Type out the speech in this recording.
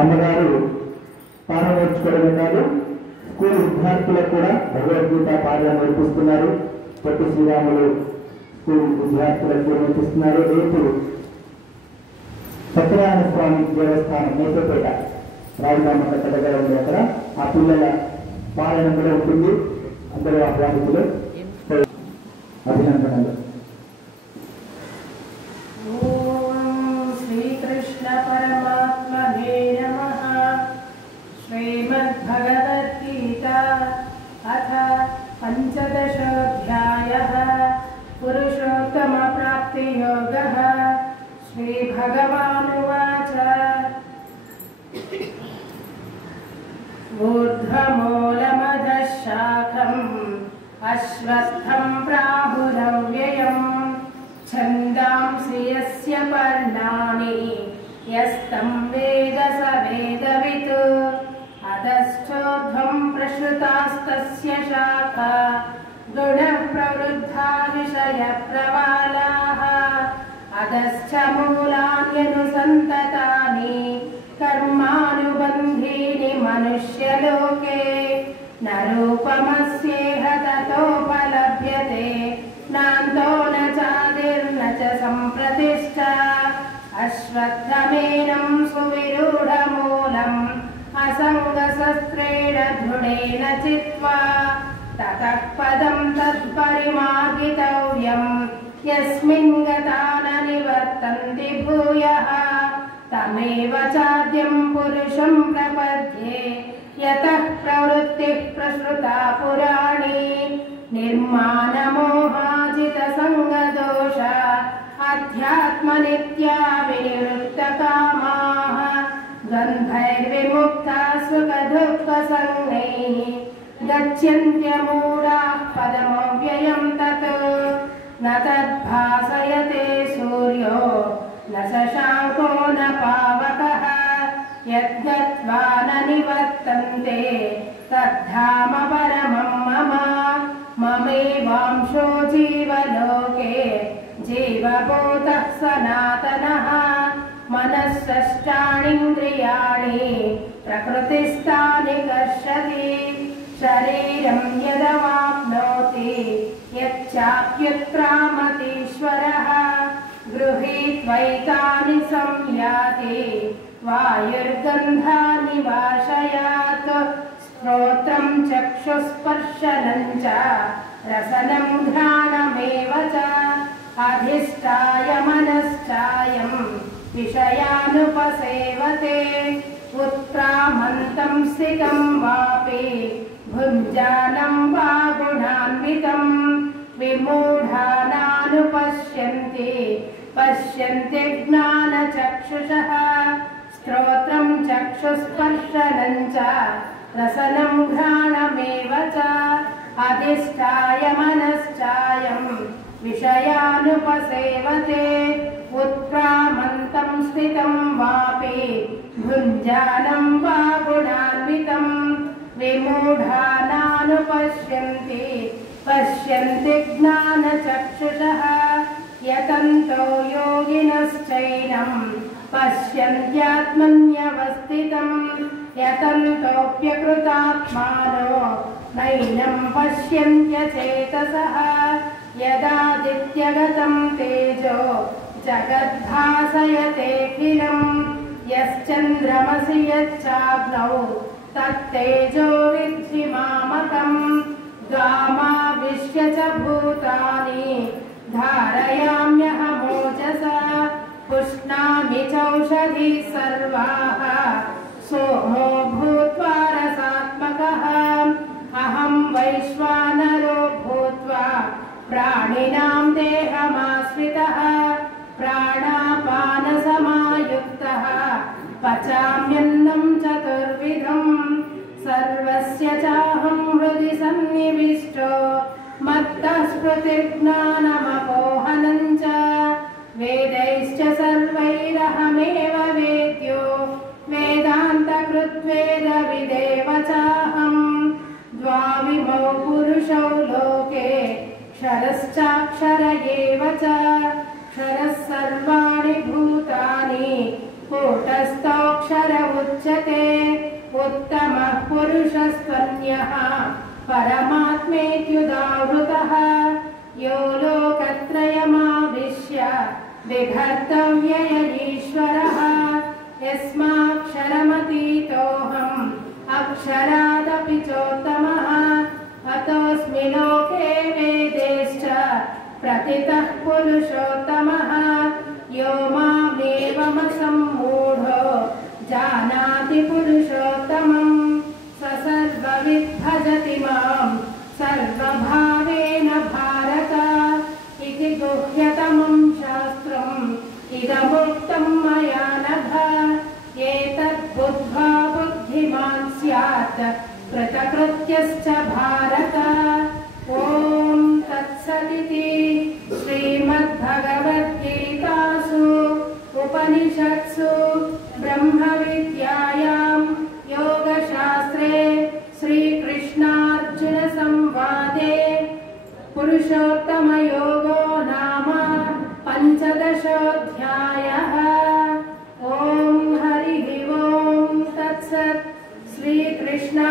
అమ్మగారు పాఠం నేర్చుకోవడమే కాదు స్కూల్ విద్యార్థులకు కూడా భగవద్గీత పాఠం నేర్పిస్తున్నారు. పొట్టి శ్రీరాములు స్కూల్ విద్యార్థులకు నేర్పిస్తున్నారు. రేపు సత్యనారాయణ స్వామి దేవస్థానం మేకపేట రాజధాని దగ్గర ఉంది. అక్కడ ఆ పిల్లల పాలన కూడా ఉంటుంది. అందరూ ఆహ్వానితులు, అభినందనలు. శ్రీకృష్ణ పరమాత్మనే నమః. శ్రీమద్భగవద్గీత అథ పంచదశోऽధ్యాయः. పురుషోత్తమ ప్రాప్తి యోగः. శ్రీభగవానువాచ ఊర్ధ్వమూలమధః శాఖम् అశ్వత్థం ప్రాహురవ్యయम् ఛందాంసి యస్య పర్ణాని యస్తం వేద స వేదవిత్ అధశ్చోర్ధ్వం ప్రసృతాస్తస్య శాఖా గుణః ప్రవృద్ధా విషయ ప్రవాలాః అధశ్చ మూలాన్యనుసంతతాని కర్మానుబంధీని మనుష్యలోకే న రూపమస్యేహ తతోపలభ్యతే నాంతో న చాదిర్న చ సంప్రతిష్ఠా. అశ్వత్థమేనం సువిరూఢమూలం అసంగశస్త్రేణ దృఢేన చిత్వా తతః పదం తత్పరిమార్గితవ్యం యస్మిన్ గతా న నివర్తంతి భూయః తమేవ చాద్యం పురుషం ప్రపద్యే యతః ప్రవృత్తిః ప్రసృతా పురాణి నిర్మాణమోహాజిత సంగదోష అధ్యాత్మనిత్యా వినివృత్తకామాః ద్వంద్వైర్విముక్తా సుఖదుఃఖసంగైః గచ్చన్త్యమూఢాః పదమవ్యయం తత్ న తద్భాసయతే సూర్యో న శశాంకో న పావకః యద్గత్వా న నివర్తంతే తద్ధామ పరమం మమ. మమేవాంశో జీవలోకే జీవభూతః సనాతనః మనస్సష్టాణీంద్రియాణి ప్రకృతిస్థాని కర్షతి. శరీరం యదవాప్నోతి యచ్చాప్యుత్క్రామతీశ్వరః గృహీత్వైతాని సంయాతి వాయుర్గంధాని వాశయాత్. శ్రోత్రం చక్షుస్పర్శనం చ రసనం ఘ్రాణమేవ చ అధిష్టాయ మనశ్చాయం విషయానుపసేవతే. ఉత్క్రామంతం స్థితం వాపి భుంజానం వా గుణాన్వితం విమూఢానానుపశ్యంతి పశ్యంతి జ్ఞానచక్షుషః. శ్రోత్రం చక్షుస్పర్శనం చ రసనం ఘ్రాణమేవ చ అధిష్టాయ మనశ్చాయం విషయానుపసేవతే. ఉత్క్రామంతం స్థితం వాపి భుంజానం వా గుణాన్వితం విమూఢానానుపశ్యంతి పశ్యంతి జ్ఞానచక్షుషః. యతంతో యోగినశ్చైనం పశ్యంత్యాత్మన్యవస్థితం యతంతోప్యకృతాత్మానో నైనం పశ్యంత్యచేతసః. యదాదిత్యగతం తేజో జగద్భాసయతేఖిలం యశ్చంద్రమసి యచ్చాగ్నౌ తత్తేజో విద్ధి మామకం. గామావిశ్య చ భూతాని ధారయామ్యహమోజసా పుష్ణామి చౌషధీ సర్వాః సోమో భూత్వా రసాత్మకః. అహం వైశ్వానరో భూత్వా ప్రాణినాం దేహమాశ్రితః ప్రాణాపానసమాయుక్తః పచామ్యన్నం చతుర్విధం. సర్వస్య చాహం హృది సన్నివిష్టో మత్తః స్మృతిర్జ్ఞానమపోహనం చ. వేదైశ్చ సర్వైరహమేవ వేద్యో వేదాంతకృద్వేదవిదేవ చాహం. द्वाविमौ पुरुषौ लोके क्षरश्चाक्षर एव च क्षरः सर्वाणि भूतानि उच्यते उत्तमः पुरुषस्त्वन्यः परमात्मेत्युदाहृतः यो लोकत्रयमाविश्य बिभर्तव्य ईश्वरः यस्माक्षरमतीतोऽहम् अक्षरादपि चोत्तमः अतोऽस्मि लोके वेदेश्च प्रतितः पुरुषोत्तमः यो मामेवमसम्मूढो जानाति पुरुषोत्तमम् स सर्वविद् भजति माम् सर्वभावेन भारत इति गुह्यतमम् शास्त्रम् इदमुक्तं मया नघ एतद्बुद्ध्वा बुद्धिमान् स्यात् कृतकृत्यश्च भारत ॐ तत्सदिति श्रीमद्भगवद्गीतासु उपनिषत्सु ब्रह्मविद्यायां योगशास्त्रे श्रीकृष्णार्जुनसंवादे पुरुषोत्तमयोगो नाम पञ्चदशोऽध्यायः। ॐ हरिः ॐ तत्सत्। श्रीकृष्णा